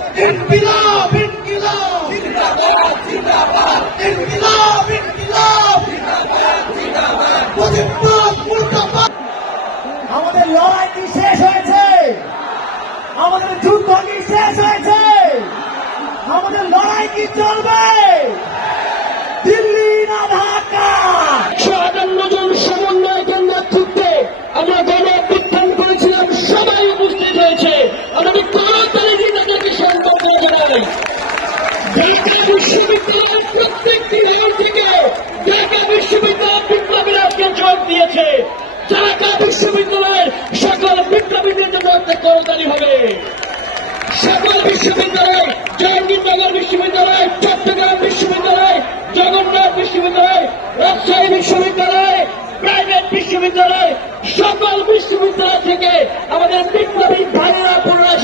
ইনকিলাব ইনকিলাব জিন্দাবাদ জিন্দাবাদ ইনকিলাব ইনকিলাব জিন্দাবাদ জিন্দাবাদ মুজিববাদ মুর্দাবাদ। আমাদের লড়াই কি শেষ হয়েছে? আমাদের যুদ্ধ কি শেষ হয়েছে? আমাদের লড়াই কি চলবে? দিল্লি না ঢাকা? ৫৭ জন সমন্বয়কের নেতৃত্বে আমরা গণ-অভ্যুত্থান করেছিলাম, সবাই উপস্থিত হয়েছে। আমাদের তাড়াতাড়ি তাদেরকে সম্পর্ক জানাই। ঢাকা বিশ্ববিদ্যালয়ের প্রত্যেকটি লেভেল থেকে ঢাকা বিশ্ববিদ্যালয় বিপ্লবীরাজকে যোগ দিয়েছে। ঢাকা বিশ্ববিদ্যালয়ের সকল বিপ্লবীদের জন্য করতালি হবে। সকল বিশ্ববিদ্যালয়, জাহাঙ্গীরনগর বিশ্ববিদ্যালয়, চট্টগ্রাম বিশ্ববিদ্যালয়, জগন্নাথ বিশ্ববিদ্যালয়, রাজশাহী বিশ্ববিদ্যালয়, প্রাইভেট বিশ্ববিদ্যালয়, সকল বিশ্ববিদ্যালয় থেকে আমাদের বিপ্লবী ভাইয়েরা পুনরায়